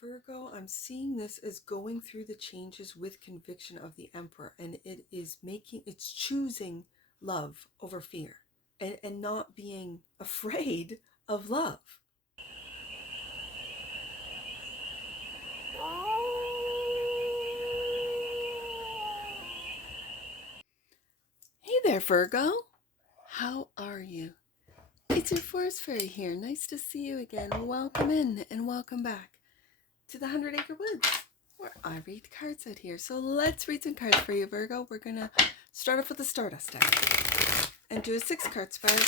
Virgo, I'm seeing this as going through the changes with conviction of the Emperor, and it's choosing love over fear and not being afraid of love. Hey there, Virgo. How are you? It's your forest fairy here. Nice to see you again. Welcome in and welcome back to the 100 Acre Woods, where I read cards out here. So let's read some cards for you, Virgo. We're going to start off with the Stardust deck and do a 6-card spread,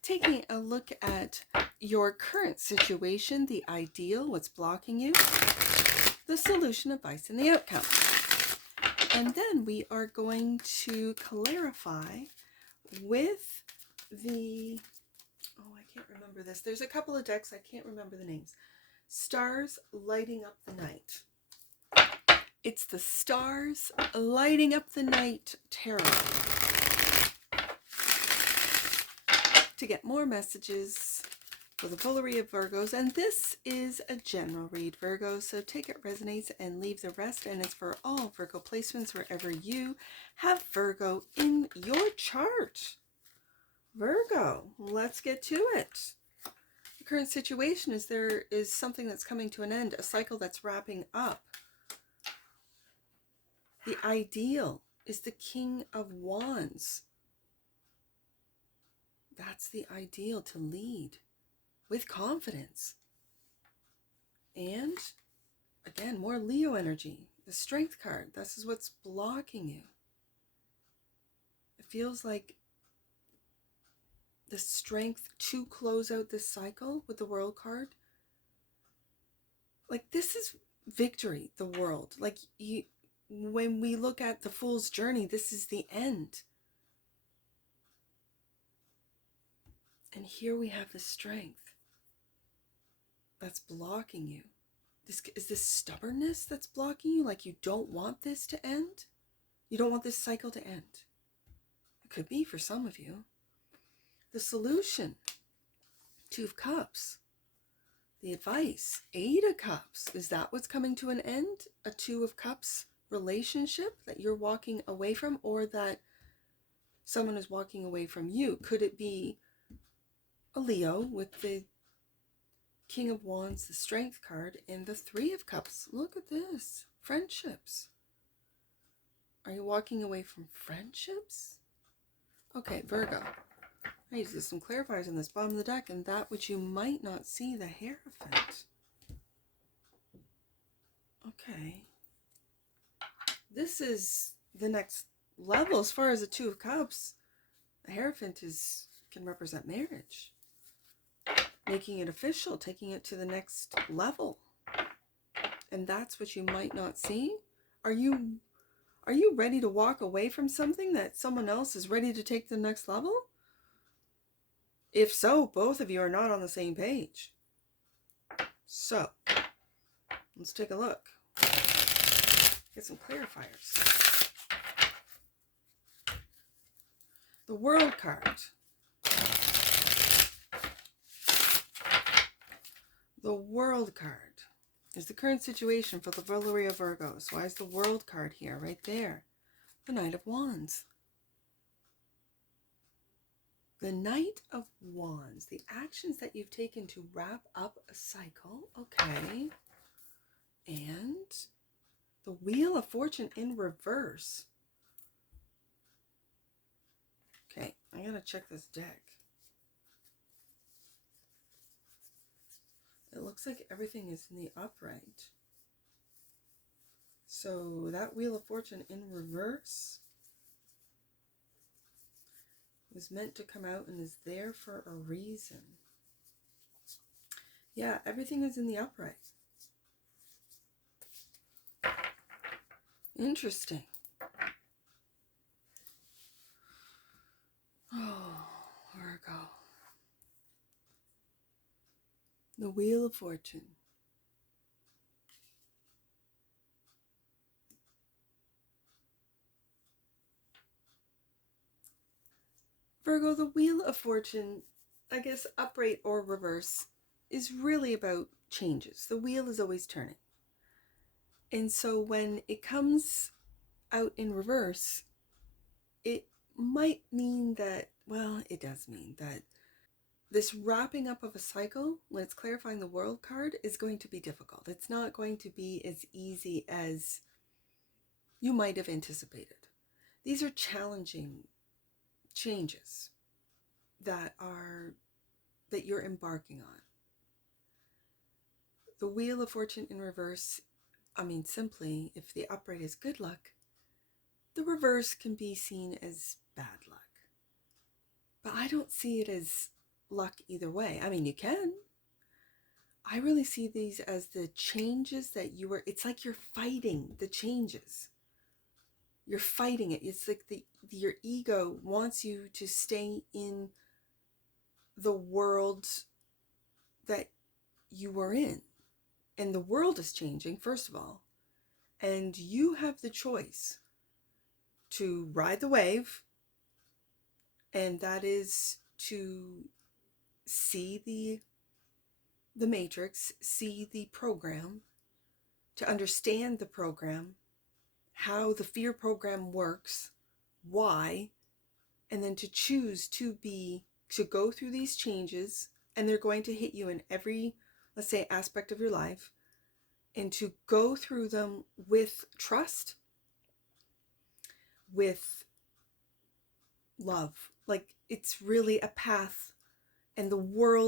taking a look at your current situation, the ideal, what's blocking you, the solution, advice, and the outcome. And then we are going to clarify with the, I can't remember this. There's a couple of decks, I can't remember the names. Stars Lighting Up the Night. It's the Stars Lighting Up the Night Tarot. To get more messages for the foolery of Virgos, and this is a general read, Virgo, so take it resonates and leave the rest, and it's for all Virgo placements wherever you have Virgo in your chart. Virgo, let's get to it. The current situation is there is something that's coming to an end, a cycle that's wrapping up. The ideal is the King of Wands. That's the ideal, to lead with confidence. And again, more Leo energy. The Strength card, this is what's blocking you. It feels like the strength to close out this cycle with the World card. Like, this is victory, the World. Like, when we look at the Fool's Journey, this is the end. And here we have the strength that's blocking you. Is this stubbornness that's blocking you? Like, you don't want this to end? You don't want this cycle to end? It could be for some of you. The solution, 2 of Cups. The advice, 8 of Cups. Is that what's coming to an end? A 2 of Cups relationship that you're walking away from, or that someone is walking away from you? Could it be a Leo with the King of Wands, the Strength card, and the 3 of Cups? Look at this. Friendships. Are you walking away from friendships? Okay, Virgo. I need to do some clarifiers in this bottom of the deck, and that which you might not see, the Hierophant. Okay. This is the next level as far as the 2 of Cups. The Hierophant can represent marriage. Making it official, taking it to the next level. And that's what you might not see. Are you ready to walk away from something that someone else is ready to take to the next level? If so, both of you are not on the same page. So, let's take a look. Get some clarifiers. The World card. The World card is the current situation for the foolery of Virgos. Why is the World card here, right there? The Knight of Wands. The Knight of Wands, the actions that you've taken to wrap up a cycle, okay. And the Wheel of Fortune in reverse. Okay, I gotta check this deck. It looks like everything is in the upright. So that Wheel of Fortune in reverse was meant to come out and is there for a reason. Yeah, everything is in the upright. Interesting. Oh, Virgo. The Wheel of Fortune. Virgo, the Wheel of Fortune, I guess upright or reverse, is really about changes. The wheel is always turning. And so when it comes out in reverse, it might mean that, well, it does mean that this wrapping up of a cycle, when it's clarifying the world card, is going to be difficult. It's not going to be as easy as you might have anticipated. These are challenging changes that you're embarking on. The Wheel of Fortune in reverse, simply, if the upright is good luck, the reverse can be seen as bad luck. But I don't see it as luck either way. You can. I really see these as the changes that it's like you're fighting the changes. You're fighting it. It's like your ego wants you to stay in the world that you were in. And the world is changing, first of all. And you have the choice to ride the wave, and that is to see the matrix, see the program, to understand the program, how the fear program works, why, and then to choose to go through these changes, and they're going to hit you in every, let's say, aspect of your life, and to go through them with trust, with love. Like, it's really a path. And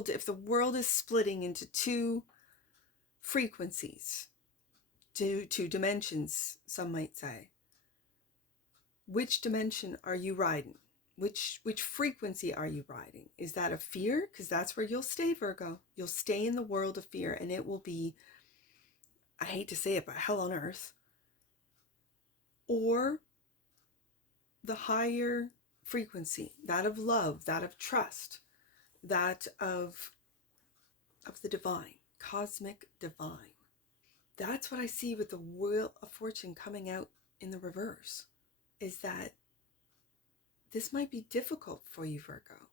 if the world is splitting into two frequencies, two dimensions, some might say, which dimension are you riding? Which frequency are you riding? Is that a fear? Because that's where you'll stay, Virgo. You'll stay in the world of fear, and it will be, I hate to say it, but hell on earth. Or the higher frequency, that of love, that of trust, that of the divine, cosmic divine. That's what I see with the Wheel of Fortune coming out in the reverse, is that this might be difficult for you, Virgo.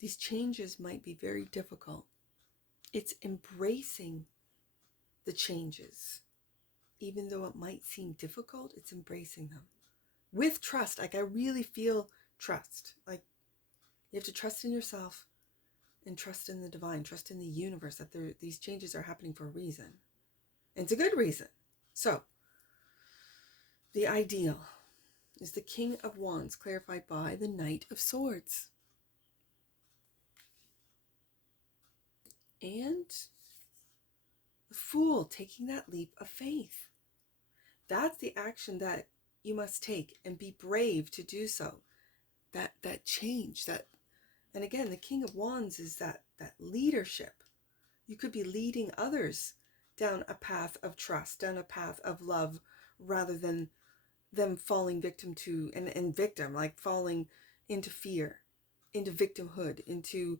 These changes might be very difficult. It's embracing the changes. Even though it might seem difficult, it's embracing them with trust. Like, I really feel trust. Like, you have to trust in yourself and trust in the divine, trust in the universe, that these changes are happening for a reason. And it's a good reason. So, the ideal is the King of Wands, clarified by the Knight of Swords. And the Fool, taking that leap of faith. That's the action that you must take, and be brave to do so. That change, and again, the King of Wands is that leadership. You could be leading others down a path of trust, down a path of love, rather than them falling victim to, and victim, like falling into fear, into victimhood, into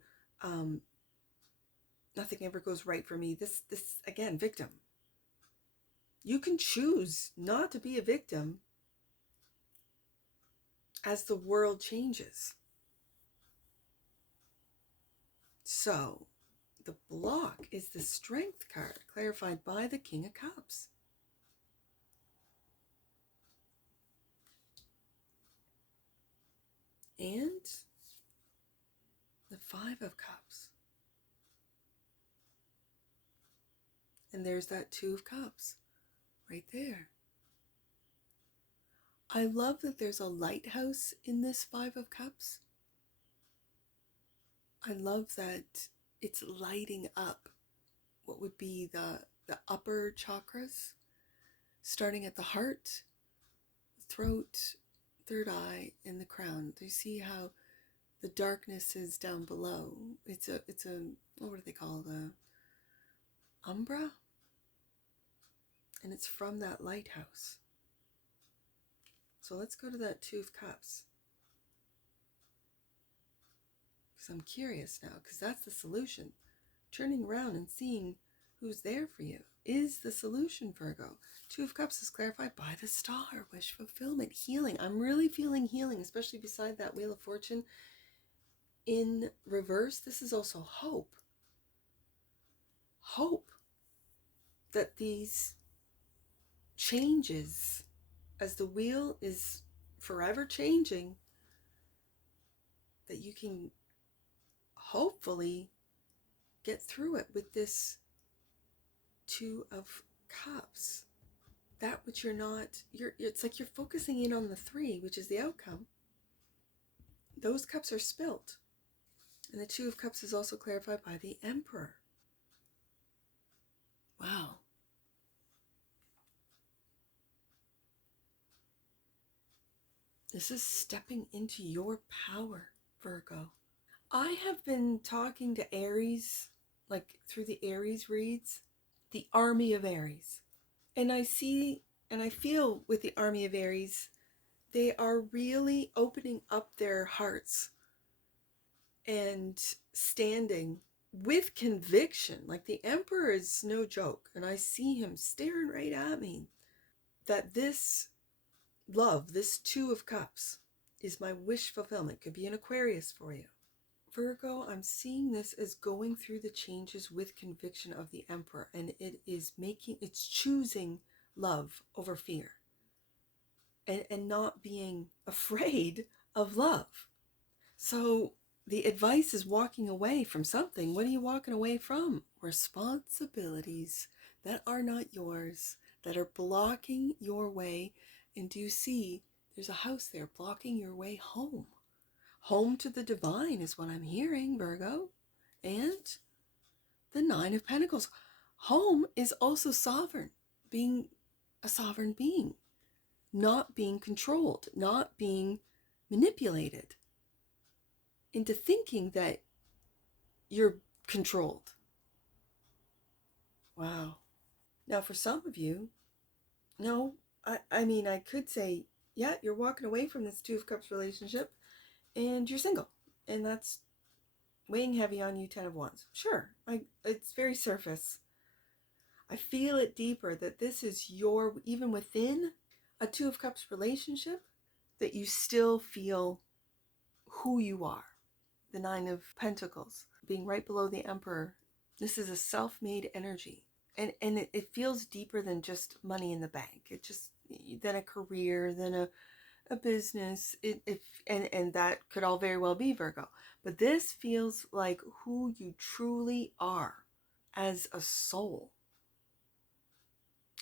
nothing ever goes right for me. This again, victim. You can choose not to be a victim as the world changes. So, the block is the Strength card, clarified by the King of Cups. And the Five of Cups. And there's that Two of Cups right there. I love that there's a lighthouse in this Five of Cups. I love that it's lighting up what would be the upper chakras, starting at the heart, throat, third eye, and the crown. Do you see how the darkness is down below? It's a what do they call, the umbra? And it's from that lighthouse. So let's go to that Two of Cups. Because I'm curious now, because that's the solution. Turning around and seeing who's there for you is the solution, Virgo. Two of Cups is clarified by the Star. Wish fulfillment, healing. I'm really feeling healing, especially beside that Wheel of Fortune in reverse. This is also hope. Hope. that these changes, as the wheel is forever changing, that you can hopefully get through it with this Two of Cups. That which you're not, it's like you're focusing in on the 3, which is the outcome. Those cups are spilt. And the Two of Cups is also clarified by the Emperor. Wow. This is stepping into your power, Virgo. I have been talking to Aries, like through the Aries reads, the army of Aries. And I see and I feel with the army of Aries, they are really opening up their hearts and standing with conviction. Like the Emperor is no joke. And I see him staring right at me. That this love, this Two of Cups, is my wish fulfillment. Could be an Aquarius for you. Virgo, I'm seeing this as going through the changes with conviction of the Emperor, and it's choosing love over fear, and not being afraid of love. So the advice is walking away from something. What are you walking away from? Responsibilities that are not yours, that are blocking your way. And do you see there's a house there blocking your way home? Home to the divine is what I'm hearing, Virgo. And the Nine of Pentacles. Home is also sovereign, being a sovereign being, not being controlled, not being manipulated into thinking that you're controlled. Wow. Now, for some of you, no, I mean, I could say, yeah, you're walking away from this Two of Cups relationship and you're single. And that's weighing heavy on you, Ten of Wands. Sure, it's very surface. I feel it deeper that this is even within a Two of Cups relationship, that you still feel who you are. The Nine of Pentacles being right below the Emperor. This is a self-made energy. And it feels deeper than just money in the bank. It just, than a career, than a business. And that could all very well be Virgo. But this feels like who you truly are as a soul.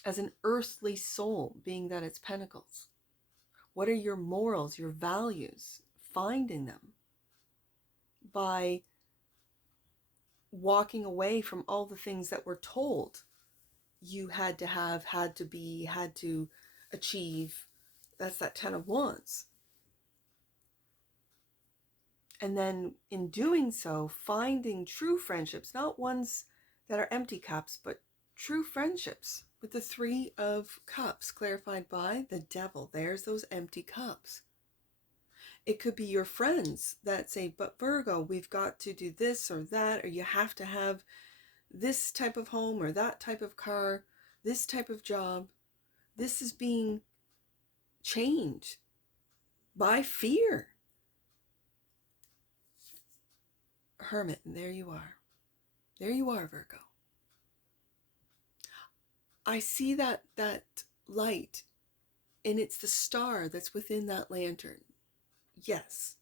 As an earthly soul, being that it's pentacles. What are your morals, your values? Finding them by walking away from all the things that were told you had to have, had to be, had to achieve. That's that Ten of Wands. And then in doing so, finding true friendships, not ones that are empty cups, but true friendships with the Three of Cups, clarified by the Devil. There's those empty cups. It could be your friends that say, but Virgo, we've got to do this or that, or you have to have this type of home or that type of car, this type of job. This is being changed by fear. Hermit, and there you are. There you are, Virgo. I see that light, and it's the star that's within that lantern. Yes.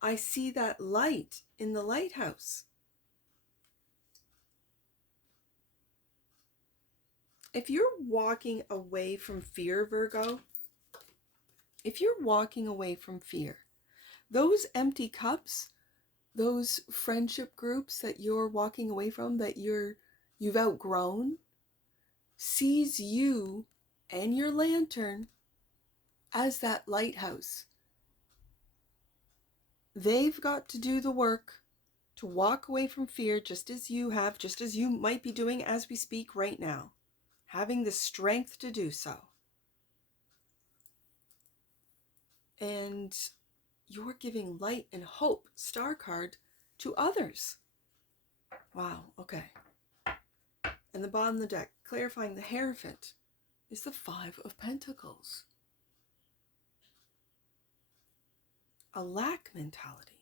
I see that light in the lighthouse. If you're walking away from fear, Virgo, if you're walking away from fear, those empty cups, those friendship groups that you're walking away from, that you've outgrown, sees you and your lantern as that lighthouse. They've got to do the work to walk away from fear, just as you have, just as you might be doing as we speak right now, having the strength to do so. And you're giving light and hope, star card, to others. Wow, okay. And the bottom of the deck, clarifying the Hierophant, is the Five of Pentacles. A lack mentality.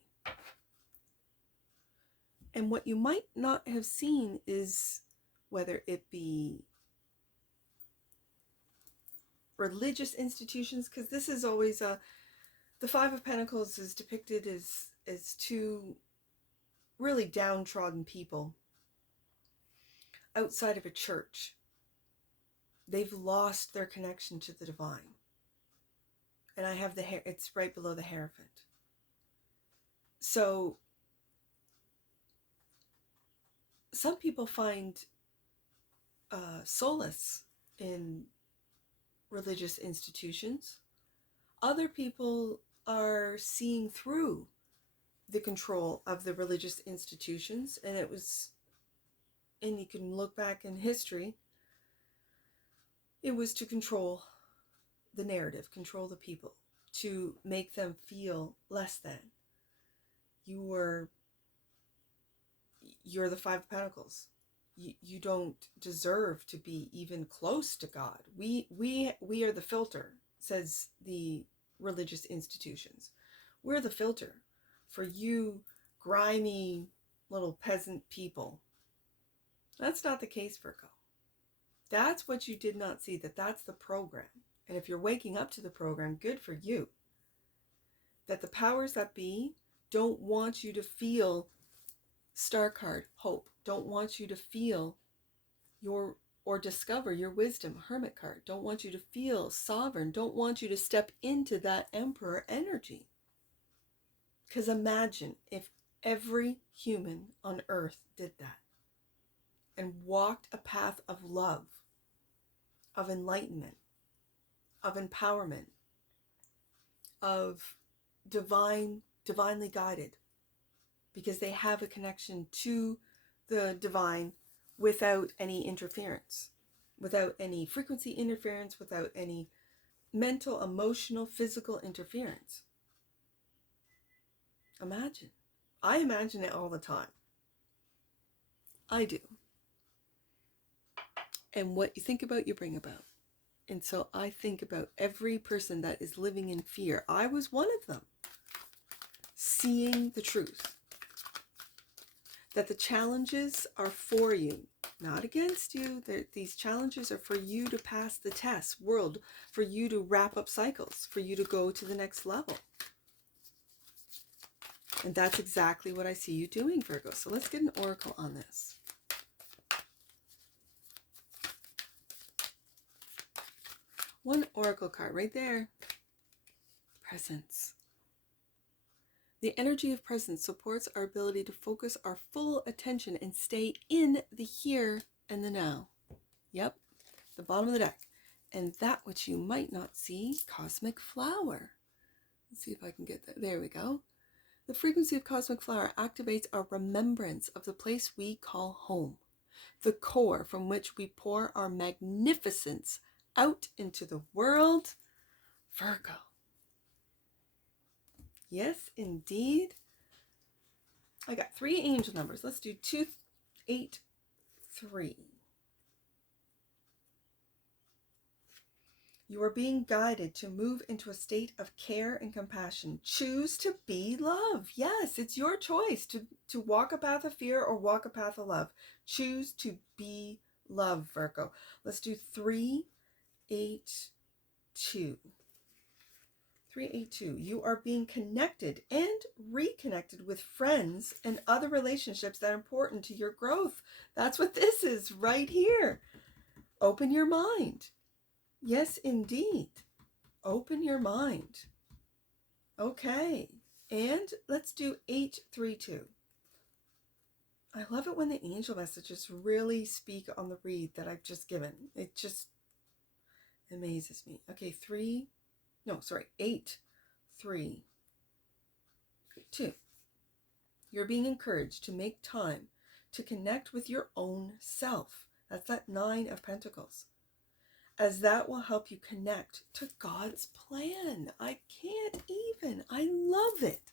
And what you might not have seen is, whether it be religious institutions, because this is always the Five of Pentacles is depicted as two really downtrodden people outside of a church. They've lost their connection to the divine. And I have it's right below the Hierophant. So some people find solace in religious institutions. Other people are seeing through the control of the religious institutions, and you can look back in history, it was to control the narrative, control the people, to make them feel less than. You're the Five of Pentacles. You don't deserve to be even close to God. We are the filter, says the religious institutions. We're the filter for you grimy little peasant people. That's not the case, Virgo. That's what you did not see, that's the program. And if you're waking up to the program, good for you. That the powers that be don't want you to feel Star card, hope. Don't want you to feel or discover your wisdom, Hermit card. Don't want you to feel sovereign. Don't want you to step into that Emperor energy. Because imagine if every human on earth did that and walked a path of love, of enlightenment, of empowerment, of divinely guided, because they have a connection to the divine without any interference, without any frequency interference, without any mental, emotional, physical interference. Imagine. I imagine it all the time. I do. And what you think about, you bring about. And so I think about every person that is living in fear. I was one of them. Seeing the truth. That the challenges are for you, not against you. These challenges are for you to pass the test, for you to wrap up cycles, for you to go to the next level. And that's exactly what I see you doing, Virgo. So let's get an oracle on this. One oracle card right there. Presence. The energy of presence supports our ability to focus our full attention and stay in the here and the now. Yep, the bottom of the deck. And that which you might not see, cosmic flower. Let's see if I can get that. There we go. The frequency of cosmic flower activates our remembrance of the place we call home, the core from which we pour our magnificence out into the world. Virgo. Yes, indeed. I got 3 angel numbers. Let's do 2, 8, 3. You are being guided to move into a state of care and compassion. Choose to be love. Yes, it's your choice to walk a path of fear or walk a path of love. Choose to be love, Virgo. Let's do 3, 8, 2. 382. You are being connected and reconnected with friends and other relationships that are important to your growth. That's what this is right here. Open your mind. Yes, indeed. Open your mind. Okay. And let's do 832. I love it when the angel messages really speak on the read that I've just given. It just amazes me. Okay, 8, 3, 2. You're being encouraged to make time to connect with your own self. That's that 9 of Pentacles. As that will help you connect to God's plan. I can't even. I love it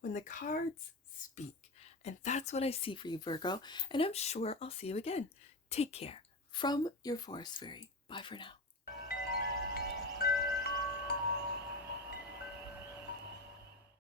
when the cards speak. And that's what I see for you, Virgo. And I'm sure I'll see you again. Take care. From your Forest Fairy. Bye for now.